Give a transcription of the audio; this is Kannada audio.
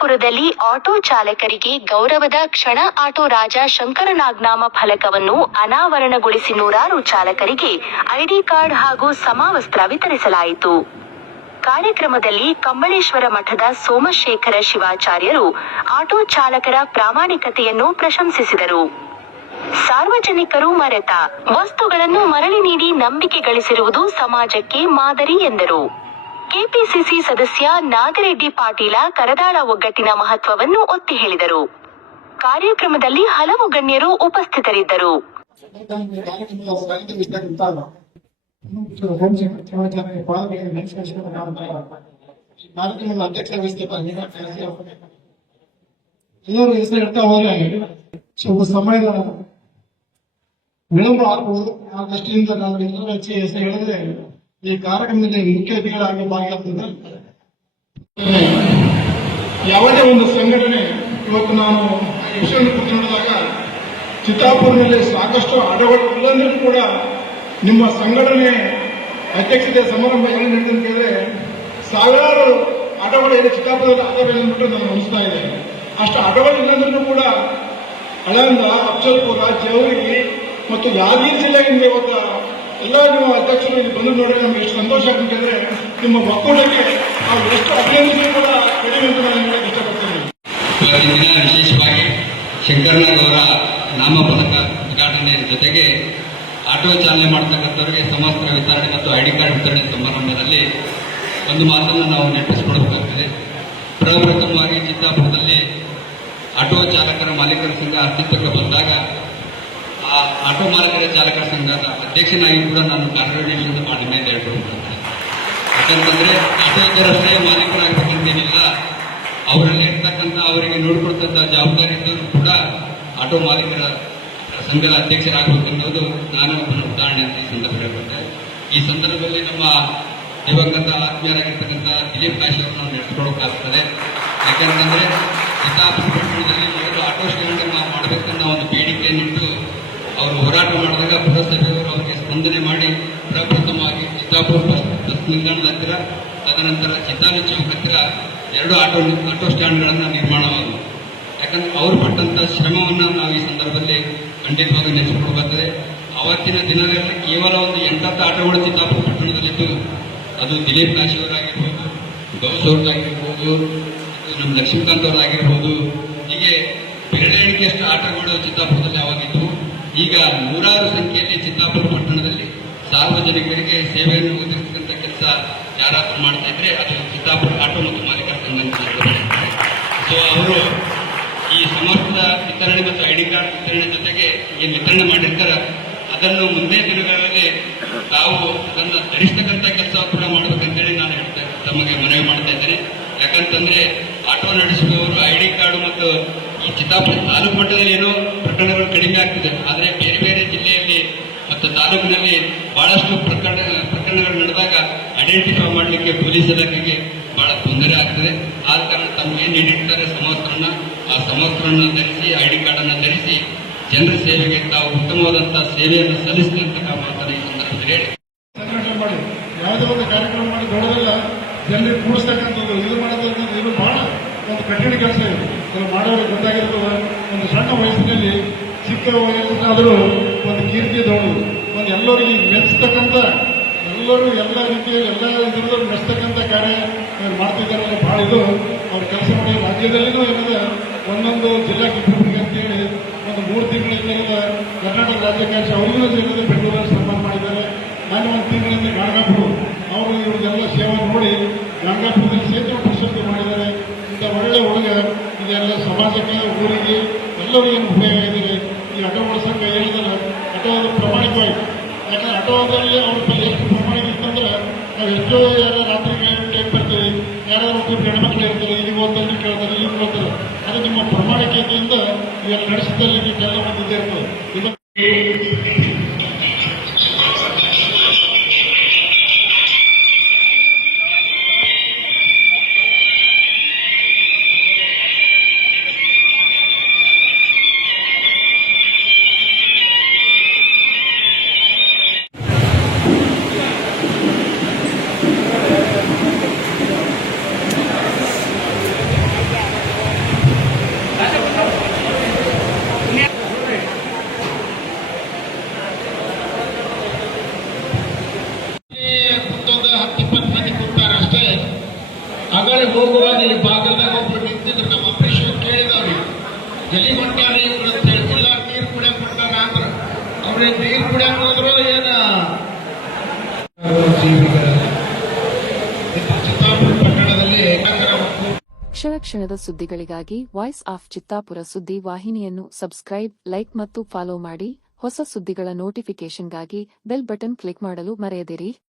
ಚಿತ್ತಾಪುರದಲ್ಲಿ ಆಟೋ ಚಾಲಕರಿಗೆ ಗೌರವದ ಕ್ಷಣ. ಆಟೋ ರಾಜ ಶಂಕರನಾಗ್ನಾಮ ಫಲಕವನ್ನು ಅನಾವರಣಗೊಳಿಸಿ ನೂರಾರು ಚಾಲಕರಿಗೆ ಐಡಿ ಕಾರ್ಡ್ ಹಾಗೂ ಸಮವಸ್ತ್ರ ವಿತರಿಸಲಾಯಿತು. ಕಾರ್ಯಕ್ರಮದಲ್ಲಿ ಕಂಬಳೇಶ್ವರ ಮಠದ ಸೋಮಶೇಖರ ಶಿವಾಚಾರ್ಯರು ಆಟೋ ಚಾಲಕರ ಪ್ರಾಮಾಣಿಕತೆಯನ್ನು ಪ್ರಶಂಸಿಸಿದರು. ಸಾರ್ವಜನಿಕರು ಮರೆತ ವಸ್ತುಗಳನ್ನು ಮರಳಿ ನೀಡಿ ನಂಬಿಕೆ ಗಳಿಸಿರುವುದು ಸಮಾಜಕ್ಕೆ ಮಾದರಿ ಎಂದರು. ಕೆಪಿಸಿಸಿ ಸದಸ್ಯ ನಾಗರೆಡ್ಡಿ ಪಾಟೀಲ ಕರದಾಳ ಒಗ್ಗಟ್ಟಿನ ಮಹತ್ವವನ್ನು ಒತ್ತಿ ಹೇಳಿದರು. ಕಾರ್ಯಕ್ರಮದಲ್ಲಿ ಹಲವು ಗಣ್ಯರು ಉಪಸ್ಥಿತರಿದ್ದರು. ಸಮಯದ ವಿಳಂಬ ಆಗಬಹುದು. ಆ ದೃಷ್ಟಿಯಿಂದ ನಾವು ಎಲ್ಲರೂ ಹೆಚ್ಚು ಹೆಸರು ಹೇಳಿದ್ರೆ ಈ ಕಾರ್ಯಕ್ರಮದಲ್ಲಿ ಮುಖ್ಯ ಅತಿಥಿಗಳಾಗಿ ಭಾಗಿಯಾಗ್ತದೆ. ಯಾವುದೇ ಒಂದು ಸಂಘಟನೆ ಇವತ್ತು ನಾನು ವಿಷಯವನ್ನು ಕುರಿತು ನೋಡಿದಾಗ ಚಿತ್ತಾಪುರದಲ್ಲಿ ಸಾಕಷ್ಟು ಆಟಗಳಿಲ್ಲಂದ್ರೂ ಕೂಡ ನಿಮ್ಮ ಸಂಘಟನೆ ಅಧ್ಯಕ್ಷತೆ ಸಮಾರಂಭ ಏನು ನಡೆದಿದೆ ಅಂತ ಹೇಳಿದ್ರೆ ಸಾವಿರಾರು ಆಟೋಗಳು ಏನು ಚಿತ್ತಾಪುರದಲ್ಲಿ ಆಗಬೇಕು ಅಂದ್ಬಿಟ್ಟು ನನಗೆ ಅನಿಸ್ತಾ ಇದೆ. ಅಷ್ಟು ಆಟೋಗಳು ಇಲ್ಲಂದ್ರೂ ಕೂಡ ಹಳಂದ, ಅಫ್ಜಲ್ಪುರ, ಜವರಿಗೆ ಮತ್ತು ಯಾದಗಿರಿ ಜಿಲ್ಲೆಯಿಂದ ಇವತ್ತು ಎಲ್ಲ ನಿಮ್ಮ ಅಧ್ಯಕ್ಷರು ಇಲ್ಲಿ ಬಂದು ನೋಡಿದ್ರೆ ನಮ್ಗೆ ಎಷ್ಟು ಸಂತೋಷ ಆಗ್ತದೆ ಅಂದ್ರೆ ನಿಮ್ಮ ಒಕ್ಕೂಟಕ್ಕೆ ನಾವು ಎಷ್ಟು ಅಭಿನಂದನೆ ಕೂಡ ಕಡಿಮೆ ಅಂತ ನಾನು ಹೇಳಕ್ಕೆ ಇಷ್ಟಪಡ್ತೀನಿ. ವಿಶೇಷವಾಗಿ ಶಂಕರನಾಗ್ ಅವರ ನಾಮಫಲಕ ಉದ್ಘಾಟನೆ ಜೊತೆಗೆ ಆಟೋ ಚಾಲನೆ ಮಾಡತಕ್ಕಂಥವರಿಗೆ ಸಮವಸ್ತ್ರ ವಿತರಣೆ ಮತ್ತು ಐಡಿ ಕಾರ್ಡ್ ವಿತರಣೆ ಸಮಾರಂಭದಲ್ಲಿ ಒಂದು ಮಾತನ್ನು ನಾವು ನೆನಪಿಸಿಕೊಡಬೇಕಾಗ್ತದೆ. ಪ್ರಪ್ರಥಮವಾಗಿ ಚಿತ್ತಾಪುರದಲ್ಲಿ ಆಟೋ ಚಾಲಕರ ಮಾಲೀಕರ ಸಂಘ ಅಸ್ತಿತ್ವಕ್ಕೆ ಬಂದಾಗ ಆ ಆಟೋ ಮಾಲೀಕರ ಚಾಲಕರ ಸಂಘದ ಅಧ್ಯಕ್ಷನಾಗಿ ಕೂಡ ನಾನು ಕಾರ್ಯನಿರ್ವಹಿಸಿದ ಮಾಡಿ ಮೇಲೆ ಹೇಳ್ಕೊಡ್ತಾರೆ. ಯಾಕಂತಂದ್ರೆ ಆಟೋ ಇದ್ದರಷ್ಟೇ ಮಾಲೀಕರಾಗಬೇಕಂತೇನಿಲ್ಲ, ಅವರಲ್ಲಿ ಇರ್ತಕ್ಕಂಥ ಅವರಿಗೆ ನೋಡ್ಕೊಡ್ತಕ್ಕಂಥ ಜವಾಬ್ದಾರಿ ಇದ್ದವರು ಕೂಡ ಆಟೋ ಮಾಲೀಕರ ಸಂಘದ ಅಧ್ಯಕ್ಷರಾಗಬೇಕನ್ನೋದು ನಾನು ಒಬ್ಬನ ಉದಾಹರಣೆ ಅಂತ ಈ ಸಂದರ್ಭ ಹೇಳ್ಕೊಟ್ಟೆ. ಈ ಸಂದರ್ಭದಲ್ಲಿ ನಮ್ಮ ದಿವಂಗತ ಆತ್ಮೀಯರಾಗಿರ್ತಕ್ಕಂಥ ದಿಲೀಪ್ ಕಾಶಿ ಅವರು ನಾವು ನಡೆಸ್ಕೊಡೋಕ್ಕಾಗ್ತದೆ. ಯಾಕಂತಂದ್ರೆ ಚಿತ್ತಾಪುರ ಪಟ್ಟಣದಲ್ಲಿ ಮೊದಲು ಆಟೋ ಸ್ಟ್ಯಾಂಡ್ ನಾವು ಮಾಡಬೇಕನ್ನ ಒಂದು ಬೇಡಿಕೆಯನ್ನಿಟ್ಟು ಅವರು ಹೋರಾಟ ಮಾಡಿದಾಗ ಪುರಸಭೆಯವರು ಅವರಿಗೆ ಸ್ಪಂದನೆ ಮಾಡಿ ಪ್ರಪ್ರಥಮವಾಗಿ ಚಿತ್ತಾಪುರ ಬಸ್ ನಿಲ್ದಾಣದ ಹತ್ತಿರ, ತದನಂತರ ಚಿತ್ತಾಲಿ ಚೌಕ್ ಹತ್ತಿರ 2 ಆಟೋ ಸ್ಟ್ಯಾಂಡ್ಗಳನ್ನು ನಿರ್ಮಾಣವಾದವು. ಯಾಕಂದ್ರೆ ಅವರು ಪಟ್ಟಂತ ಶ್ರಮವನ್ನು ನಾವು ಈ ಸಂದರ್ಭದಲ್ಲಿ ಖಂಡಿತವಾಗಿ ನೆನೆಸಿಕೊಡಬೇಕಾಗ್ತದೆ. ಅವತ್ತಿನ ದಿನಗಳಲ್ಲಿ ಕೇವಲ ಒಂದು 8 ಆಟೋಗಳು ಚಿತ್ತಾಪುರ ಪಟ್ಟಣದಲ್ಲಿದ್ದು, ಅದು ದಿಲೀಪ್ ಕಾಶಿ ಅವರಾಗಿರ್ಬೋದು, ಗೌಸ್ ಅವ್ರದ್ದಾಗಿರ್ಬೋದು, ನಮ್ಮ ಲಕ್ಷ್ಮೀಕಾಂತ್ ಅವರಾಗಿರ್ಬೋದು, ಹೀಗೆ ಬೆರಳೆಣಿಕೆಯಷ್ಟು ಆಟೋಗಳು ಚಿತ್ತಾಪುರದಲ್ಲಿ ಅವಾಗಿದ್ದವು. ಈಗ ನೂರಾರು ಸಂಖ್ಯೆಯಲ್ಲಿ ಚಿತ್ತಾಪುರ ಪಟ್ಟಣದಲ್ಲಿ ಸಾರ್ವಜನಿಕರಿಗೆ ಸೇವೆಯನ್ನು ಒದಗಿಸತಕ್ಕಂಥ ಕೆಲಸ ಯಾರಾದ್ರೂ ಮಾಡ್ತಾ ಇದ್ರೆ ಅದು ಚಿತ್ತಾಪುರ ಆಟೋ ಮತ್ತು ಮಾಲೀಕರ ಸಂಘ. ಸೊ ಅವರು ಈ ಸಮರ್ಥ ವಿತರಣೆ ಮತ್ತು ಐಡಿ ಕಾರ್ಡ್ ವಿತರಣೆ ಜೊತೆಗೆ ಏನು ವಿತರಣೆ ಮಾಡಿರ್ತಾರೆ ಅದನ್ನು ಮುಂದೆ ದಿನಗಳಲ್ಲಿ ತಾವು ಅದನ್ನು ಧರಿಸ್ತಕ್ಕಂಥ ಕೆಲಸ ಕೂಡ ಮಾಡಬೇಕಂತೇಳಿ ನಾನು ತಮಗೆ ಮನವಿ ಮಾಡ್ತಾ ಇದ್ದೇನೆ. ಯಾಕಂತಂದ್ರೆ ಆಟೋ ನಡೆಸುವವರು ಐಡಿ ಕಾರ್ಡ್ ಮತ್ತು ಈ ಚಿತ್ತಾಪುರ ತಾಲೂಕು ಮಟ್ಟದಲ್ಲಿ ಏನೋ ಪ್ರಕರಣಗಳು ಕಡಿಮೆ ಆಗ್ತಿದೆ, ಆದರೆ ಬೇರೆ ಬೇರೆ ಜಿಲ್ಲೆಯಲ್ಲಿ ಮತ್ತು ತಾಲೂಕಿನಲ್ಲಿ ಬಹಳಷ್ಟು ಪ್ರಕರಣಗಳು ನಡೆದಾಗ ಐಡೆಂಟಿಫೈ ಮಾಡಲಿಕ್ಕೆ ಪೊಲೀಸ್ ಇಲಾಖೆಗೆ ಬಹಳ ತೊಂದರೆ ಆಗ್ತದೆ. ಆದ ಕಾರಣ ತಮ್ಗೇನು ನೀಡಿರ್ತಾರೆ ಸಮವಸ್ತ್ರನ, ಆ ಸಮವಸ್ತ್ರನ ಧರಿಸಿ ಐಡಿ ಕಾರ್ಡ್ ಅನ್ನು ಧರಿಸಿ ಜನರ ಸೇವೆಗೆ ತಾವು ಉತ್ತಮವಾದಂತಹ ಸೇವೆಯನ್ನು ಸಲ್ಲಿಸಿದಂತ ಮಾತನ್ನು ಈ ಸಂದರ್ಭದಲ್ಲಿ ಹೇಳಿ ಸಂಘಟನೆ ಮಾಡಿ ಯಾವುದೇ ಒಂದು ಕಾರ್ಯಕ್ರಮ ಮಾಡಿ ದೊಡ್ಡದಲ್ಲ, ಜನರಿಗೆ ಕೂಡಿಸ್ತಕ್ಕಂಥದ್ದು ಇದು ಮಾಡೋದಂಥದ್ದು ಇದು ಬಹಳ ಒಂದು ಕಠಿಣ ಕೆಲಸ ಇದೆ. ಇದು ಮಾಡೋರಿಗೆ ಗೊತ್ತಾಗಿರ್ತದೆ. ಒಂದು ಸಣ್ಣ ವಯಸ್ಸಿನಲ್ಲಿ ಚಿಕ್ಕ ವಯಸ್ಸಿನಾದರೂ ಒಂದು ಕೀರ್ತಿ ದೊಡ್ಡದು, ಒಂದು ಎಲ್ಲರಿಗೆ ಮೆಚ್ಚಿಸ್ತಕ್ಕಂಥ ಎಲ್ಲರೂ ಎಲ್ಲ ರೀತಿಯ ಎಲ್ಲ ಇದರಲ್ಲೂ ಮೆಚ್ಚಿಸ್ತಕ್ಕಂಥ ಕಾರ್ಯ ಮಾಡ್ತಿದ್ದಾರೆ. ಬಹಳ ಇದು ಅವ್ರ ಕೆಲಸ ಮಾಡಿ ರಾಜ್ಯದಲ್ಲಿನೂ ಏನದ ಒಂದೊಂದು ಜಿಲ್ಲಾ ಕಿಬ್ಬರಿಗೆ ಅಂತೇಳಿ ಒಂದು 3 ತಿಂಗಳಿಂದ ಕರ್ನಾಟಕ ರಾಜ್ಯ ಕಾರ್ಯ ಅವರಿಗೂ ಸೇರಿದ ಬೆಂಗಳೂರಲ್ಲಿ ಸನ್ಮಾನ ಮಾಡಿದ್ದಾರೆ. ನಾನು 1 ತಿಂಗಳಿಂದ ಗಂಗಾಪುರ ಅವರು ಇವ್ರಿಗೆಲ್ಲ ಸೇವೆ ನೋಡಿ ಗಂಗಾಪುರದಲ್ಲಿ ಸೇತುವೆ ಪ್ರಶಸ್ತಿ ಮಾಡಿದ್ದಾರೆ. ಇಂಥ ಒಳ್ಳೆ ಹುಡುಗ ಇದೆಲ್ಲ ಸಮಾಜಕ್ಕೆ, ಊರಿಗೆ ಎಲ್ಲರೂ ಏನು ಉಪಯೋಗ ಇದೆ. ಈ ಆಟೋಗಳ ಸಂಘ ಹೇಳಿದರೆ ಆಟೋ ಪ್ರಾಮಾಣಿಕವಾಗಿ, ಯಾಕಂದ್ರೆ ಆಟೋದಲ್ಲಿ ಅವ್ರ ಎಷ್ಟು ಪ್ರಾಮಾಣಿಕ ಇತ್ತಂದ್ರೆ ನಾವು ಎಷ್ಟೋ ಯಾರೋ ರಾತ್ರಿ ಟೈಮ್ ಬರ್ತೀವಿ, ಯಾರಾದ್ರೂ ಒಬ್ಬರು ಹೆಣ್ಮಕ್ಳು ಇರ್ತಾರೆ, ಈಗ ಓದ್ತಾರೆ ಕೇಳ್ತಾರೆ, ಈಗ ಓದ್ತಾರೆ. ಅದು ನಿಮ್ಮ ಪ್ರಾಮಾಣಿಕತೆಯಿಂದ ಇವೆಲ್ಲ ನಡೆಸಿದಲ್ಲಿ ಕೆಲ ಬಂದಿದ್ದೇ ಇರ್ತದೆ. ಆಗಲೇ ಹೋಗುವಾಗ ಈ ಭಾಗದಾಗ ಒಬ್ರು ನಿಂತಿದ್ರು, ನಮ್ಮ ಅಪೇಕ್ಷೆ ಕೇಳಿದವ್ರಿ ಎಲ್ಲಿ ಹೊಂಟಾರ ಇವ್ರು ಅಂತ ಹೇಳಿ. ಇಲ್ಲ ನೀರು ಕುಡಿಯಕ್ ಹೊಂಟಾರ ಅಂದ್ರ ಅವ್ರಿಗೆ ನೀರು ಕುಡಿಯಕ್ ಹೋದ್ರು ಏನ ಚಿತ್ತಾಪುರ ಪಟ್ಟಣದಲ್ಲಿ ಕ್ಷಣ ಕ್ಷಣದ ಸುದ್ದಿಗಳಿಗಾಗಿ ವಾಯ್ಸ್ ಆಫ್ ಚಿತ್ತಾಪುರ ಸುದ್ದಿ ವಾಹಿನಿಯನ್ನು ಸಬ್ಸ್ಕ್ರೈಬ್, ಲೈಕ್ ಮತ್ತು ಫಾಲೋ ಮಾಡಿ. ಹೊಸ ಸುದ್ದಿಗಳ ನೋಟಿಫಿಕೇಷನ್ಗಾಗಿ ಬೆಲ್ ಬಟನ್ ಕ್ಲಿಕ್ ಮಾಡಲು ಮರೆಯದಿರಿ.